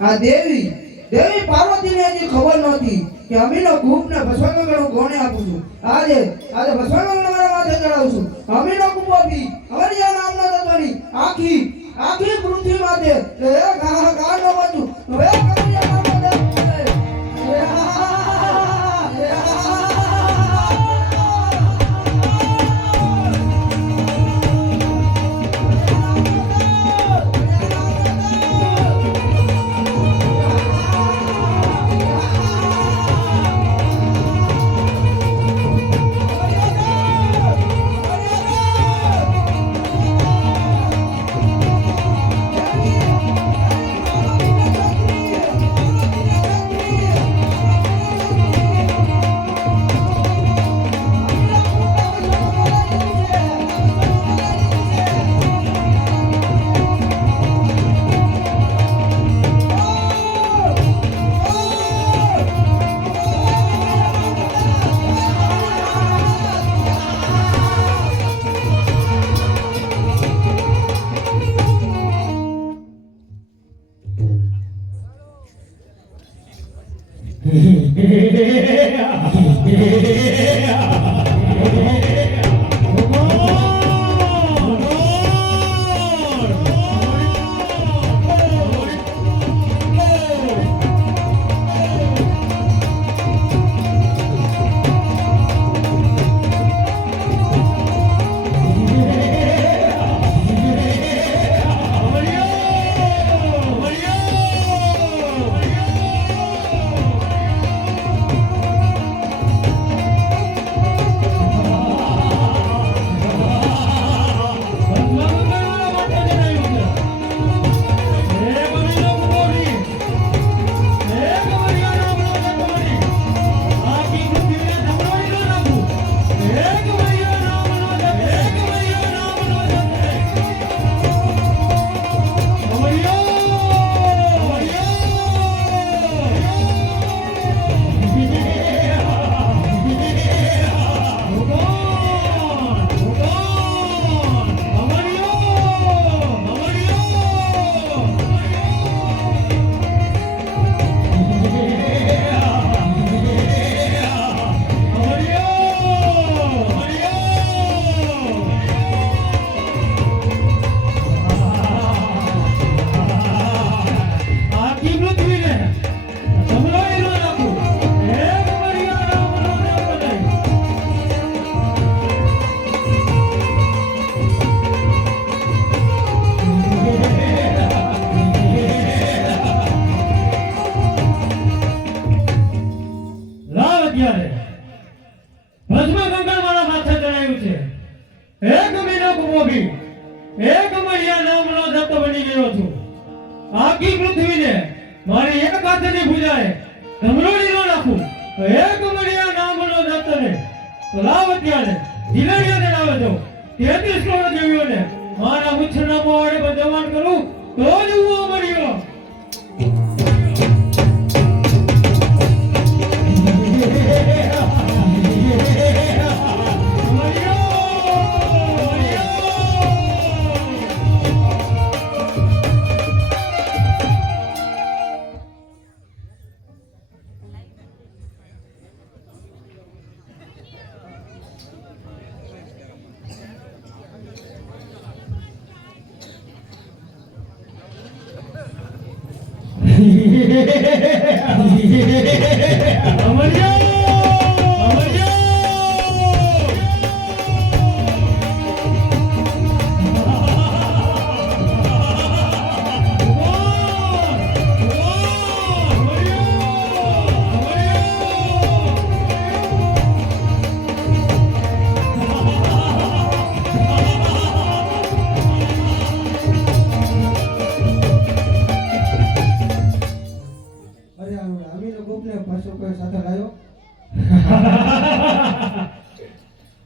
આ દેવી પાર્વતીને હજી ખબર નહોતી કે અમીનો કૂપને ભસ્વાંગનું કોને આપું છું. આજે ભસ્વાંગને મારા માથે ચડાવું છું. અમીનો કૂપ આપી અવરિયા નામનો તત્વની આખી પૃથ્વી માથે ગાળ નો બચું હવે અવરિયા નામનો આખી પૃથ્વીને મારી એક હાથની ભુજાએ ધમરોડી નો નાખું એક મળ્યા નામનો દત્તને લાવત્યાને દિલડિયાને લાવે છો 33 કરોડ દેવીઓને મારા મુછના મોડે બદવાન કરું તો જ હું મળ્યો.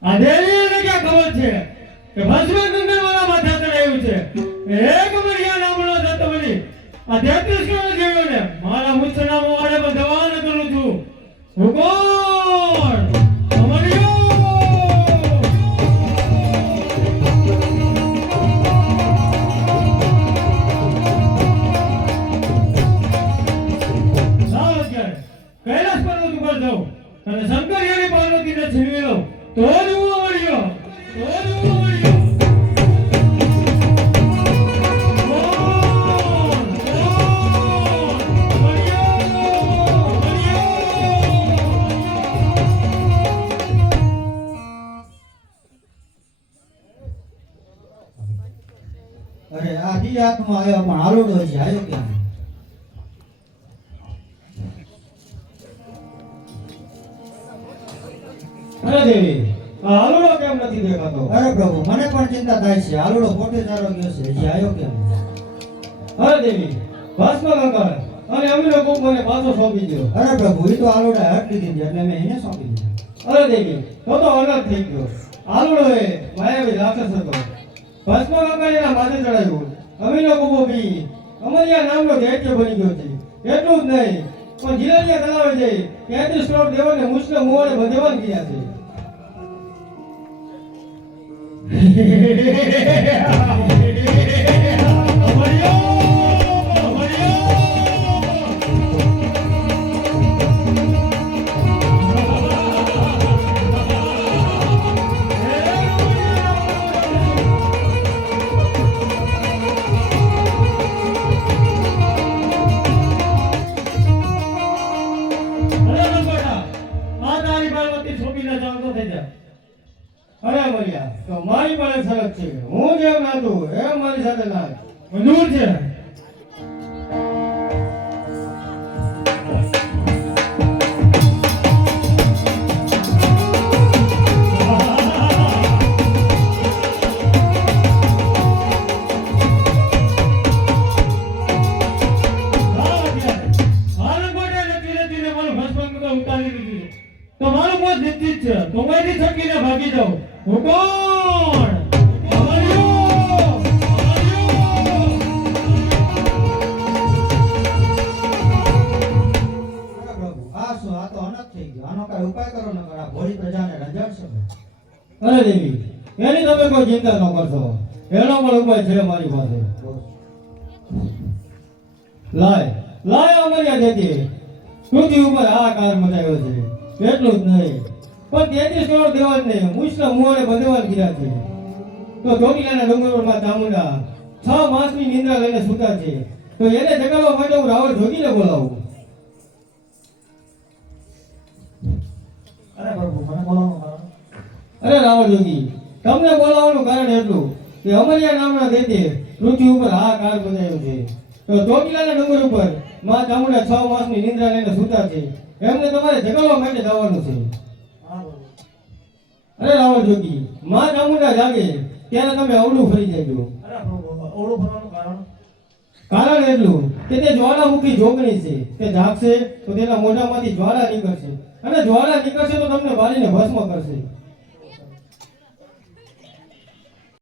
આ દેવીને ક્યાં ખબર છે કે ભસ્મ ગંગા મારા માથે ચડાયું છે એક મળ્યા નામનો દત્ત બની આ 33 કરોડ દેવીઓને મારા મુછના મોડે બદવાન કરું છું. હું કોણ? અમર્યો. હાથમાં આવ્યા પણ આલુડો હજી આવ્યો કેમ નહીં? અરે દેવી આ આલુડો કેમ નથી દેખાતો? અરે પ્રભુ મને પણ ચિંતા થાય છે આલુડો પોતે ચારો ગયો છે હજી આવ્યો કેમ નહીં? અરે દેવી ભસ્મ ગંગા અને અમીનો કુંભ મને પાછો સોંપી દો. અરે પ્રભુ એ તો આલુડા હટ લીધી એટલે મેં એને સોંપી દીધી. અરે દેવી તો અનર્થ થઈ ગયો. આલુડો એ માયાવી રાક્ષસ હતો. ભસ્મ ગંગાના માથે ચડાવ્યું. અમીનો કુંભો બી અમરિયા નામનો દૈત્ય બની ગયો છે. એટલું જ નહીં પણ જીલાલિયા તળાવે જઈ 33 કરોડ દેવોને મુસ્લિમ મોવાને બંધવાન કર્યા છે. અરે મરિયા તો મારી પાસે શરત છે. હું જેમ નાચું એમ મારી સાથે નાચ. મંજૂર છે. તમારું મોત નિશ્ચિત છે. તમારી છકીને ભાગી જાઓ. હું કોણ? અમરિયો! અરે પ્રભુ આ શું આ તો અનર્થ થઈ ગયો આનો કાંઈ ઉપાય કરો નકર આ ભોળી પ્રજાને રંજાડશો ને. અરે દેવી એની તમે કોઈ ચિંતા ન કરશો. એનો પણ ઉપાય છે મારી પાસે. લાય અમરિયા દેતી પૃથ્વી ઉપર આ કાર મચાવ્યો છે. એટલું જ નહીં પણ 33 કરોડ દેવાને મુસ્લિમ મોવાને બંધવાન કર્યા છે. તો ચોટીલાના ડુંગરોમાં ચામુંડા 6 માસની નિંદ્રા લઈને સૂતા છે. તો એને જગાડવા માટે હું રાવણ જોગીને બોલાવું. અરે પ્રભુ મને બોલાવો કારણ. અરે રાવણ જોગી તમને બોલાવવાનું કારણ એટલું કે અમરિયા નામના દૈત્યે પૃથ્વી ઉપર આ કાર બનાવ્યો છે. તો ચોટીલાના ડુંગર ઉપર માં ચામુંડા 6 માસની નિંદ્રા લઈને સૂતા છે. એમને તમારે જગાડવા માટે જવાનું છે. અરે રાવણ જોગી માં ચામુંડા જાગે ત્યારે તમે અવળું ફરી જજો. અરે પ્રભુ ઓળું ભરવાનું કારણ. કારણ એટલું કે તે જ્વાળામુખી જોગણી છે. તે જાગશે તો તેના મોઢામાંથી જ્વાળા નીકળશે અને જ્વાળા નીકળશે તો તમને બાળીને ભસ્મ કરશે.